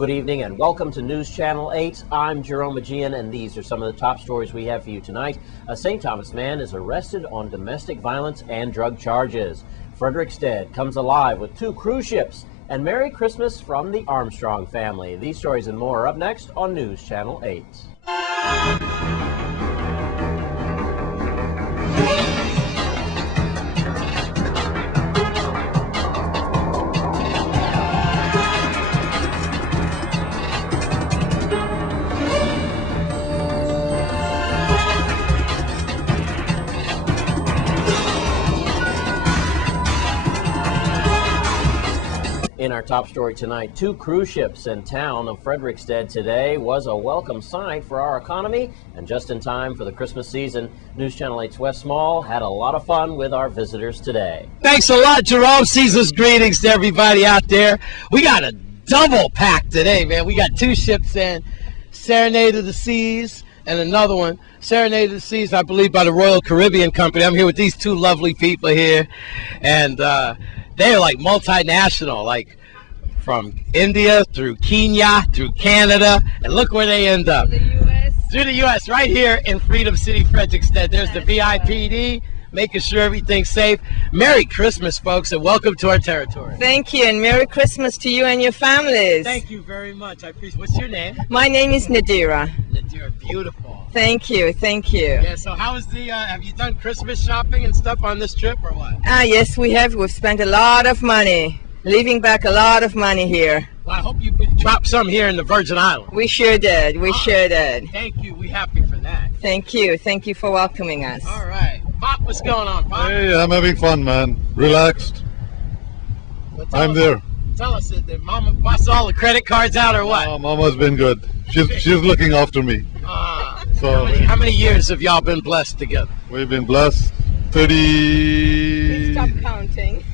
Good evening and welcome to News Channel 8. I'm Jerome Aegean, and these are some of the top stories we have for you tonight. A St. Thomas man is arrested on domestic violence and drug charges. Frederiksted comes alive with 2 cruise ships. And Merry Christmas from the Armstrong family. These stories and more are up next on News Channel 8. In our top story tonight, 2 cruise ships in town of Frederiksted today was a welcome sight for our economy, and just in time for the Christmas season. News Channel 8's Wes Small had a lot of fun with our visitors today. Thanks a lot, Jerome. Season's greetings to everybody out there. We got a double pack today, man. We got 2 ships in, Serenade of the Seas and another one, Serenade of the Seas, I believe, by the Royal Caribbean Company. I'm here with these 2 lovely people here, and they're like multinational, like from India through Kenya through Canada, and look where they end up. Through the U.S. right here in Freedom City, Frederiksted. There's the VIPD, making sure everything's safe. Merry Christmas, folks, and welcome to our territory. Thank you, and Merry Christmas to you and your families. Thank you very much. I appreciate. What's your name? My name is Nadira. Nadira, beautiful. Thank you, thank you. Yeah, so how is the, have you done Christmas shopping and stuff on this trip or what? Yes, we have. We've spent a lot of money, leaving back a lot of money here. Well, I hope you dropped some here in the Virgin Islands. We sure did, we sure did. Thank you, we're happy for that. Thank you for welcoming us. All right. Pop, what's going on, Pop? Hey, I'm having fun, man. Relaxed. Well, I'm there. Tell us, did Mama bust all the credit cards out or what? Oh, Mama's been good. She's looking after me. So how many years have y'all been blessed together? we've been blessed. 30. Stop counting.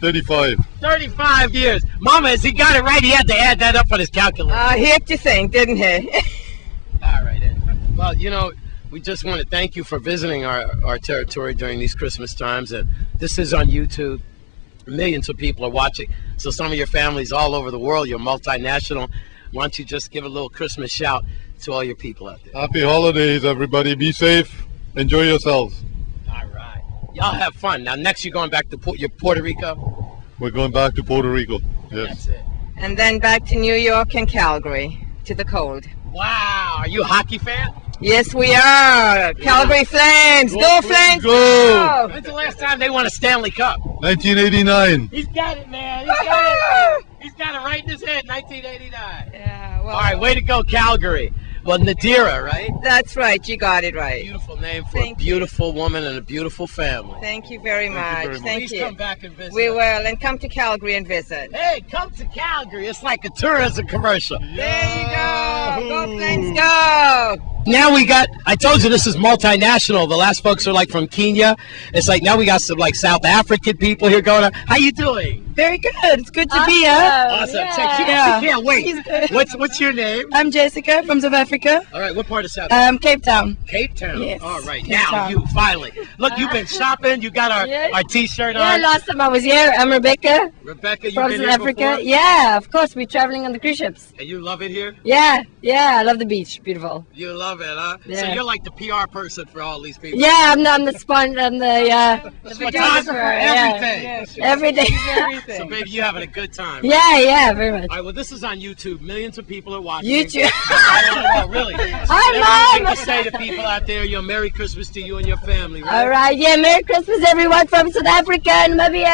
35. 35 years. Mama, has he got it right? He had to add that up on his calculator. He had to think, didn't he? All right, then. Well, you know, we just want to thank you for visiting our territory during these Christmas times. And this is on YouTube. Millions of people are watching. So some of your families all over the world, you're multinational. Why don't you just give a little Christmas shout to all your people out there? Happy holidays, everybody. Be safe. Enjoy yourselves. All right. Y'all have fun. Now, next you're going back to Puerto Rico? We're going back to Puerto Rico. Yes. That's it. And then back to New York and Calgary, to the cold. Wow. Are you a hockey fan? Yes, we are. Calgary Flames. Go Flames. Go. When's the last time they won a Stanley Cup? 1989. He's got it, man. He's got it. He's got it right in his head, 1989. Yeah, well, All right, way to go, Calgary. Well, Nadira, right? That's right. You got it right. Beautiful name for Thank a beautiful woman and a beautiful family. Thank you very much. Thank Please you. come back and visit. We will, and come to Calgary and visit. Hey, come to Calgary. It's like a tourism commercial. There you go. Go Flames, go. Now we got, I told you this is multinational. The last folks are like from Kenya. It's like now we got some like South African people here going on. How you doing? Very good. It's good to be here. Awesome. Yeah. She can't wait. What's your name? I'm Jessica from South Africa. All right, what part of South Africa? Cape Town. Cape Town. Yes, All right, Cape now Town. you finally. Look, you've been shopping. You got our T-shirt Yeah, on. last time I was here, I'm Rebecca Rebecca, you've from been South here Africa. before? Yeah, of course. We're traveling on the cruise ships. And you love it here? Yeah, I love the beach. Beautiful. You love it, huh? So Yeah. you're like the PR person for all these people. Yeah, I'm the sponsor. I'm the Photographer, everything. Everything. So baby, you having a good time. Yeah, very much. All right, well, this is on YouTube. Millions of people are watching. YouTube. Oh, really? Hi, Mom. To say to people out there, Merry Christmas to you and your family, right? All right, yeah, Merry Christmas, everyone from South Africa and maybe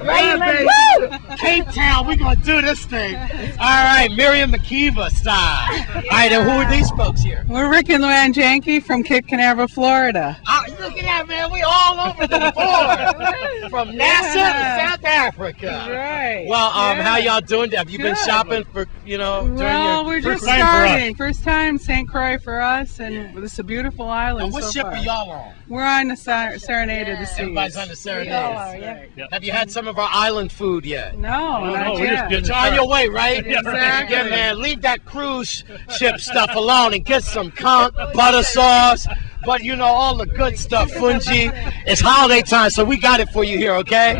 Woo! Cape Town, we're going to do this thing. All right, Miriam McKeeva style. All right, and who are these folks here? We're Rick and Luann Janke from Cape Canaveral, Florida. Oh, look at that, man. We all over the board. From NASA to South Africa. Right. Well, how y'all doing? Have you been Good. shopping for, during Well, your we're just first time for us? starting. First time St. Croix for us, and this is a beautiful island And what so ship far. are y'all on? We're on the Serenade of the Seas. Everybody's on the Serenade. Yeah. Have you had some of our island food yet? No, not yet. It's on your way, right? Exactly. Yeah, man. Leave that cruise ship stuff alone and get some conch, butter sauce. But all the good stuff, fungi. It's holiday time, so we got it for you here, okay?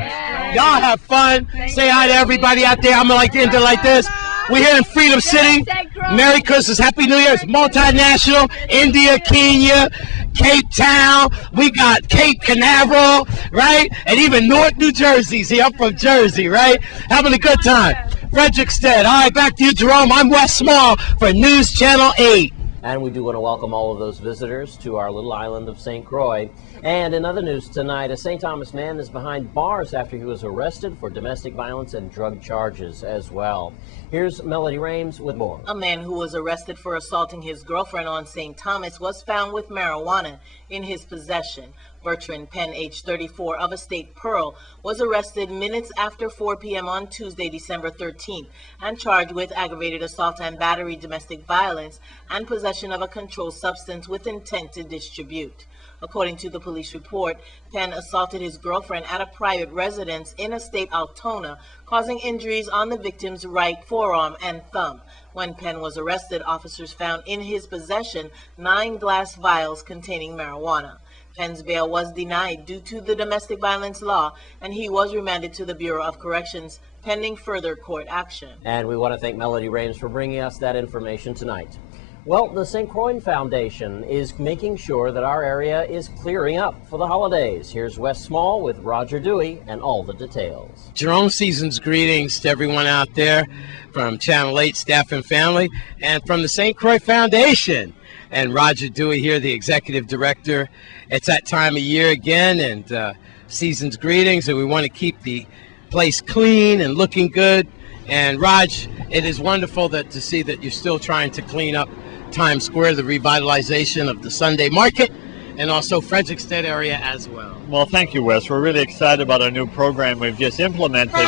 Y'all have fun. Say hi to everybody out there. I'm gonna like to end it like this. We're here in Freedom City. Merry Christmas, Happy New Year. It's multinational. India, Kenya, Cape Town. We got Cape Canaveral, right? And even Newark, New Jersey's here. I'm from Jersey, right? Having a good time. Frederickstead. All right, back to you, Jerome. I'm Wes Small for News Channel 8. And we do want to welcome all of those visitors to our little island of St. Croix. And in other news tonight, a St. Thomas man is behind bars after he was arrested for domestic violence and drug charges as well. Here's Melody Rames with more. A man who was arrested for assaulting his girlfriend on St. Thomas was found with marijuana in his possession. Bertrand Penn, age 34, of Estate Pearl, was arrested minutes after 4 p.m. on Tuesday, December 13th, and charged with aggravated assault and battery, domestic violence, and possession of a controlled substance with intent to distribute. According to the police report, Penn assaulted his girlfriend at a private residence in Estate Altona, causing injuries on the victim's right forearm and thumb. When Penn was arrested, officers found in his possession 9 glass vials containing marijuana. Penn's bail was denied due to the domestic violence law, and he was remanded to the Bureau of Corrections pending further court action. And we want to thank Melody Rames for bringing us that information tonight. Well, the St. Croix Foundation is making sure that our area is clearing up for the holidays. Here's Wes Small with Roger Dewey and all the details. Jerome season's greetings to everyone out there from Channel 8 staff and family and from the St. Croix Foundation. And Roger Dewey here, the executive director. It's that time of year again, and season's greetings, and we want to keep the place clean and looking good. And Raj, it is wonderful to see that you're still trying to clean up Times Square, the revitalization of the Sunday market, and also Frederickstead area as well. Well, thank you, Wes. We're really excited about our new program we've just implemented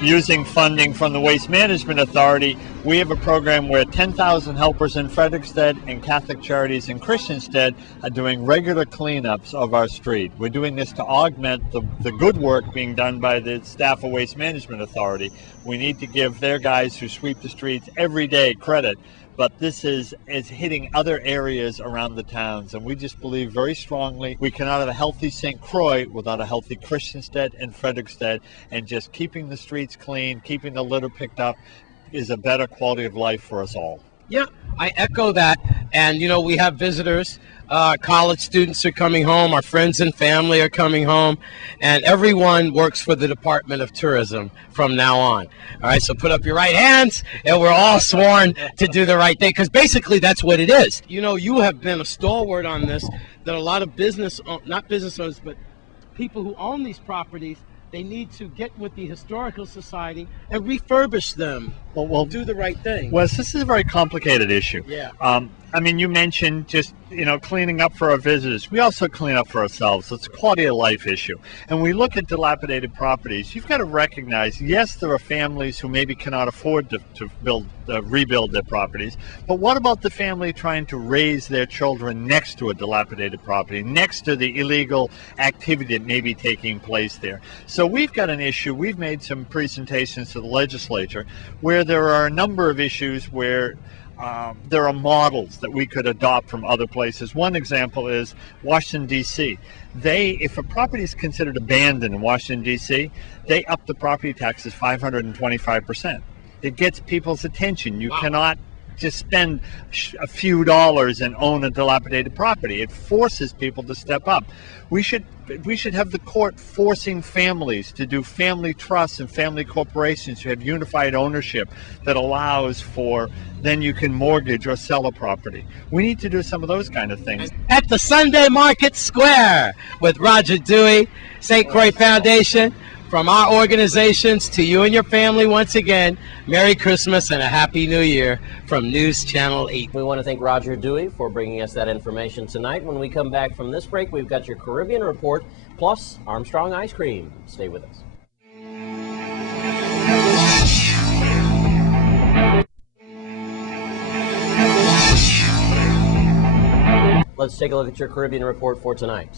using funding from the Waste Management Authority. We have a program where 10,000 helpers in Frederickstead and Catholic Charities in Christianstead are doing regular cleanups of our street. We're doing this to augment the good work being done by the staff of Waste Management Authority. We need to give their guys who sweep the streets every day credit. But this is hitting other areas around the towns, and we just believe very strongly we cannot have a healthy St. Croix without a healthy Christianstead and Frederickstead, and just keeping the streets clean, keeping the litter picked up is a better quality of life for us all. Yeah, I echo that. And, you know, we have visitors. College students are coming home. Our friends and family are coming home. And everyone works for the Department of Tourism from now on. All right, so put up your right hands, and we're all sworn to do the right thing, because basically that's what it is. You know, you have been a stalwart on this, that a lot of not business owners, but people who own these properties, they need to get with the Historical Society and refurbish them. Well, do the right thing. Wes, this is a very complicated issue. Yeah. I mean, you mentioned just, cleaning up for our visitors. We also clean up for ourselves. It's a quality of life issue. And we look at dilapidated properties. You've got to recognize, yes, there are families who maybe cannot afford to rebuild their properties. But what about the family trying to raise their children next to a dilapidated property, next to the illegal activity that may be taking place there? So we've got an issue. We've made some presentations to the legislature where there are a number of issues where there are models that we could adopt from other places. One example is Washington, D.C. If a property is considered abandoned in Washington, D.C., they up the property taxes 525%. It gets people's attention. You cannot just spend a few dollars and own a dilapidated property. It forces people to step up. We should have the court forcing families to do family trusts and family corporations who have unified ownership that allows for, then you can mortgage or sell a property. We need to do some of those kind of things. At the Sunday Market Square with Roger Dewey, St. Croix Foundation. From our organizations to you and your family, once again, Merry Christmas and a Happy New Year from News Channel 8. We want to thank Roger Dewey for bringing us that information tonight. When we come back from this break, we've got your Caribbean Report, plus Armstrong Ice Cream. Stay with us. Let's take a look at your Caribbean Report for tonight.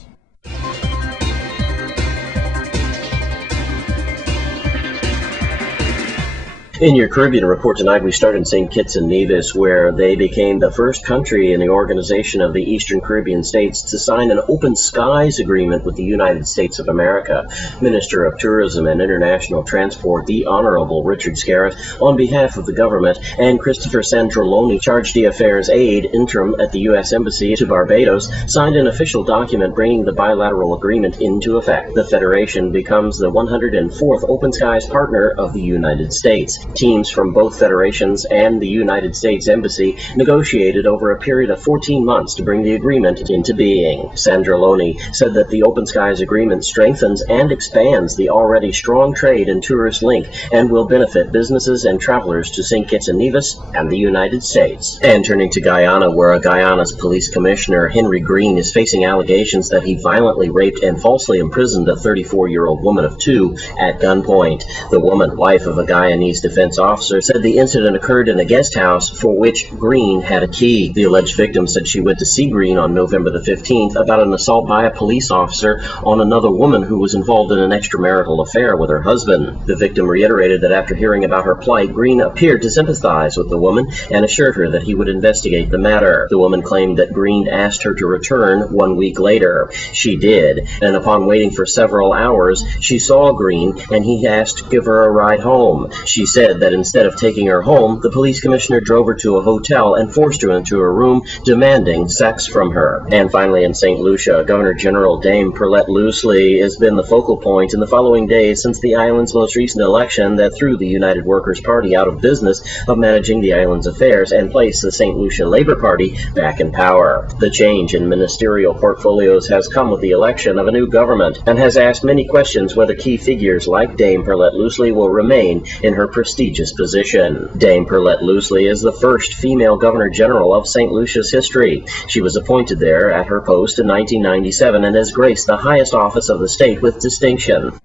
In your Caribbean report tonight, we start in St. Kitts and Nevis, where they became the first country in the Organization of the Eastern Caribbean States to sign an open skies agreement with the United States of America. Minister of Tourism and International Transport, the Honorable Richard Scarrett, on behalf of the government, and Christopher Sandroloni, Charge d'Affaires Aide Interim at the U.S. Embassy to Barbados, signed an official document bringing the bilateral agreement into effect. The Federation becomes the 104th open skies partner of the United States. Teams from both federations and the United States Embassy negotiated over a period of 14 months to bring the agreement into being. Sandroloni said that the Open Skies Agreement strengthens and expands the already strong trade and tourist link and will benefit businesses and travelers to St. Kitts and Nevis and the United States. And turning to Guyana, where Guyana's police commissioner, Henry Green, is facing allegations that he violently raped and falsely imprisoned a 34-year-old woman of 2 at gunpoint. The woman, wife of a Guyanese defense officer, said the incident occurred in a guest house for which Green had a key. The alleged victim said she went to see Green on November the 15th about an assault by a police officer on another woman who was involved in an extramarital affair with her husband. The victim reiterated that after hearing about her plight, Green appeared to sympathize with the woman and assured her that he would investigate the matter. The woman claimed that Green asked her to return 1 week later. She did, and upon waiting for several hours, she saw Green and he asked to give her a ride home. She said that instead of taking her home, the police commissioner drove her to a hotel and forced her into a room, demanding sex from her. And finally, in St. Lucia, Governor General Dame Perlette Loosely has been the focal point in the following days since the island's most recent election that threw the United Workers' Party out of business of managing the island's affairs and placed the St. Lucia Labor Party back in power. The change in ministerial portfolios has come with the election of a new government and has asked many questions whether key figures like Dame Perlette Loosely will remain in her prestigious position. Dame Perlette Loosely is the first female Governor General of St. Lucia's history. She was appointed there at her post in 1997 and has graced the highest office of the state with distinction.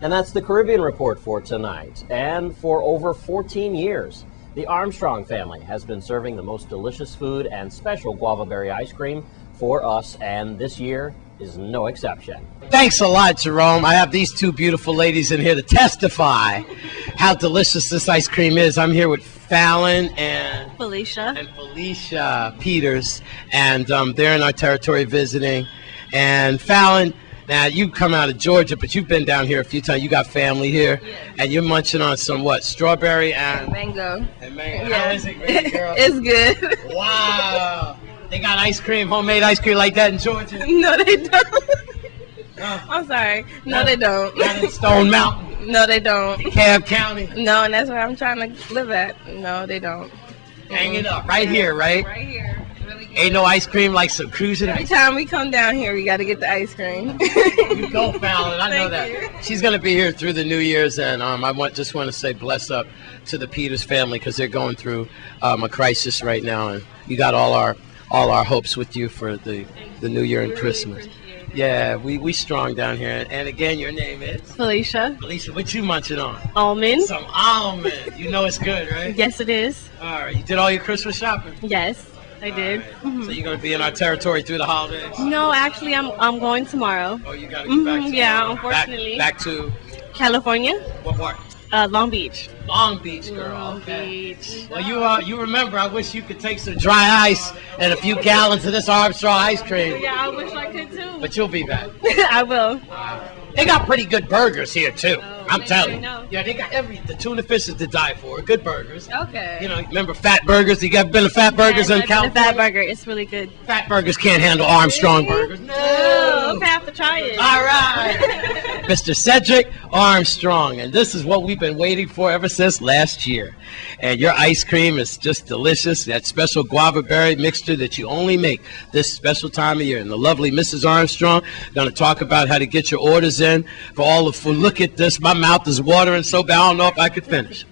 And that's the Caribbean Report for tonight. And for over 14 years, the Armstrong family has been serving the most delicious food and special guava berry ice cream for us, and this year is no exception. Thanks a lot, Jerome. I have these two beautiful ladies in here to testify how delicious this ice cream is. I'm here with Fallon and Felicia Peters, and they're in our territory visiting. And Fallon, now you come out of Georgia, but you've been down here a few times. You got family here, and you're munching on some what? Strawberry and Mango. Yeah. How is it, baby girl? It's good. Wow. They got ice cream, homemade ice cream like that in Georgia? No, they don't. I'm sorry. No, they don't. Not in Stone Mountain. No, they don't. Cobb County. No, and that's where I'm trying to live at. No, they don't. Hang it up. Right here, right? Right here. Really good. Ain't no ice cream like some cruising Every ice time we come down here, we got to get the ice cream. You go, Fallon. I know Thank that. you. She's going to be here through the New Year's, and just want to say bless up to the Peters family because they're going through a crisis right now, and you got all our hopes with you for the New Year and Christmas. Yeah, we strong down here. And again, your name is? Felicia. Felicia, what you munching on? Almond. Some almond. You know it's good, right? Yes, it is. All right. You did all your Christmas shopping? Yes, I did. Right. So you're going to be in our territory through the holidays? No, actually, I'm going tomorrow. Oh, you got to get back to Yeah, unfortunately. Back to? California. What part? Long Beach. Long Beach, girl. Long Okay. Beach. Well, you remember, I wish you could take some dry ice and a few gallons of this Armstrong ice cream. Yeah, I wish I could too. But you'll be back. I will. They got pretty good burgers here, too. I'm maybe telling I you. know. Yeah, they got the tuna fish is to die for. Good burgers. Okay. You know, remember Fat Burgers? You got been to Fat Burgers in The California? Fat Burger, it's really good. Fat Burgers can't handle Armstrong burgers. Oh, okay, I have to try it. All right. Mr. Cedric Armstrong, and this is what we've been waiting for ever since last year. And your ice cream is just delicious. That special guava berry mixture that you only make this special time of year. And the lovely Mrs. Armstrong going to talk about how to get your orders in for all the food. Look at this. My mouth is watering so bad I don't know if I could finish.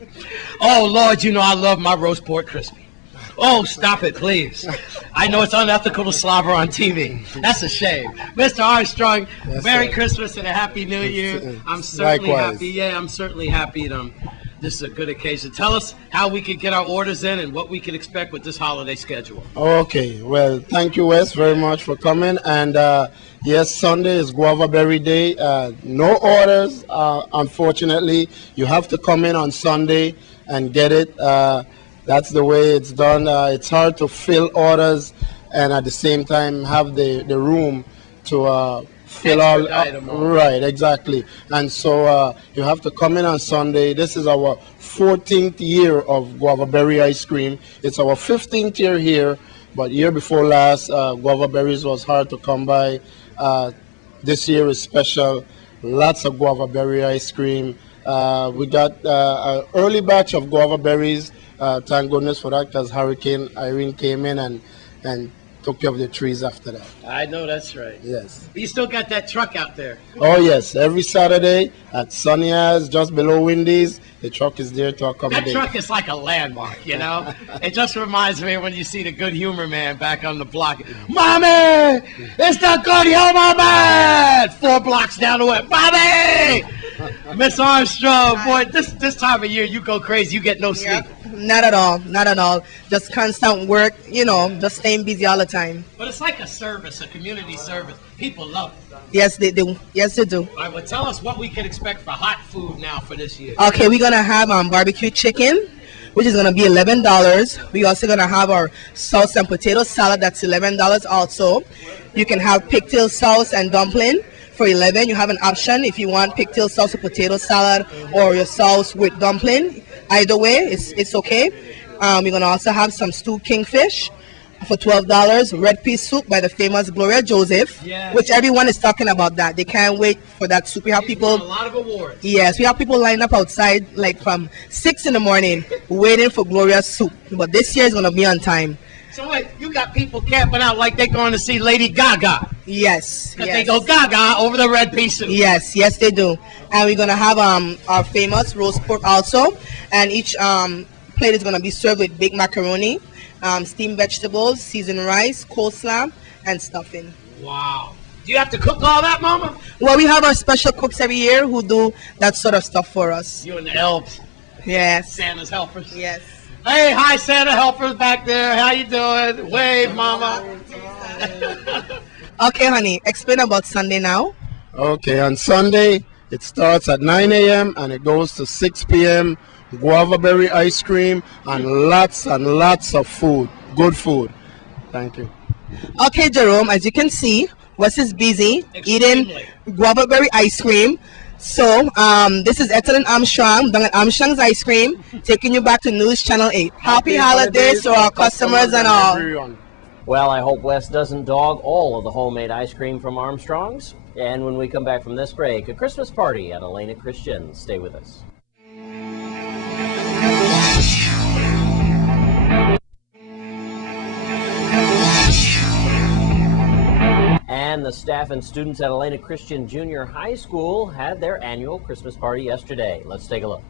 Oh, Lord, you know I love my roast pork crispy. Oh, stop it, please. I know it's unethical to slobber on TV. That's a shame. Mr. Armstrong, Merry Christmas and a Happy New Year. I'm certainly happy. Yeah, I'm certainly happy this is a good occasion. Tell us how we can get our orders in and what we can expect with this holiday schedule. Okay, well, thank you, Wes, very much for coming. And yes, Sunday is Guava Berry Day. No orders, unfortunately. You have to come in on Sunday and get it. That's the way it's done. It's hard to fill orders and at the same time have the room to fill all. Right, exactly. And so you have to come in on Sunday. This is our 14th year of guava berry ice cream. It's our 15th year here, but year before last, guava berries was hard to come by. This year is special. Lots of guava berry ice cream. We got an early batch of guava berries. Thank goodness for that, because Hurricane Irene came in and took care of the trees after that. I know that's right. Yes. You still got that truck out there. Oh yes, every Saturday at Sunny Eyes, just below Wendy's, the truck is there to accommodate. That truck is like a landmark, you know? It just reminds me when you see the Good Humor Man back on the block. Mommy! It's the Good Humor Man! 4 blocks down the way. Mommy! Miss Armstrong, boy, this time of year you go crazy. You get no sleep. Not at all. Not at all. Just constant work, you know, just staying busy all the time. But it's like a service, a community service. People love it. Yes, they do. Yes, they do. All right, well, tell us what we can expect for hot food now for this year. Okay, we're going to have barbecue chicken, which is going to be $11. We're also going to have our sauce and potato salad. That's $11 also. You can have pigtail sauce and dumpling. For $11, you have an option if you want pigtail sauce with potato salad or your sauce with dumpling. Either way, it's okay. We're going to also have some stewed kingfish for $12. Red pea soup by the famous Gloria Joseph, yes, which everyone is talking about that. They can't wait for that soup. We have people. A lot of awards. Yes, we have people lined up outside like from 6 in the morning waiting for Gloria's soup. But this year is going to be on time. So wait, you got people camping out like they're going to see Lady Gaga. Yes. Because yes. they go Gaga over the red pea soup. Yes, yes they do. And we're going to have our famous roast pork also. And each plate is going to be served with baked macaroni, steamed vegetables, seasoned rice, coleslaw, and stuffing. Wow. Do you have to cook all that, Mama? Well, we have our special cooks every year who do that sort of stuff for us. You and the elves. Yes. Santa's helpers. Yes. Hey, hi, Santa helpers back there. How you doing? Wave, Mama. Okay, honey. Explain about Sunday now. Okay, on Sunday, it starts at 9 a.m. and it goes to 6 p.m. Guava berry ice cream and lots of food. Good food. Thank you. Okay, Jerome, as you can see, Wes is busy eating guava berry ice cream. So, this is Ethel Armstrong, down at Armstrong's Ice Cream, taking you back to News Channel 8. Happy holidays to our customers and all. Everyone. Well, I hope Wes doesn't dog all of the homemade ice cream from Armstrong's. And when we come back from this break, a Christmas party at Elena Christian. Stay with us. And the staff and students at Elena Christian Junior High School had their annual Christmas party yesterday. Let's take a look.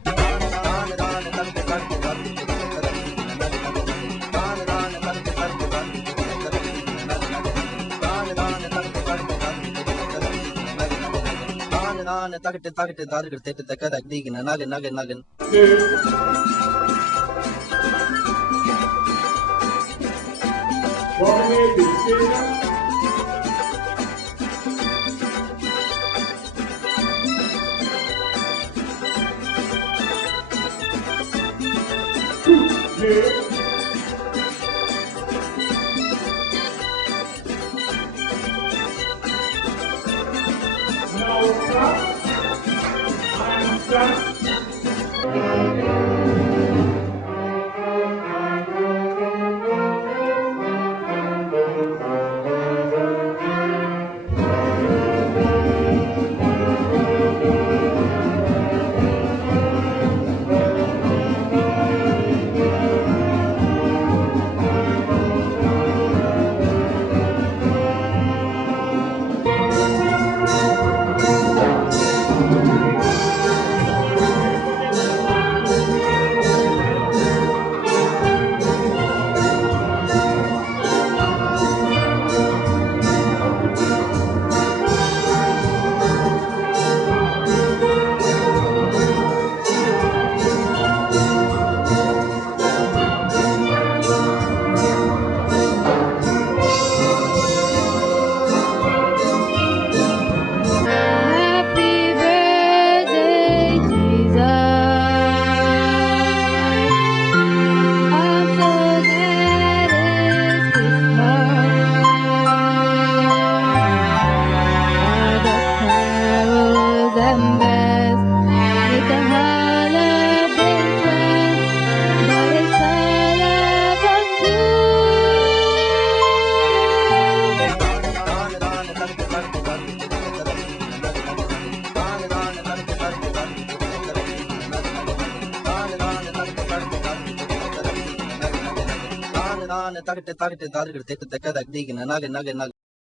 Nag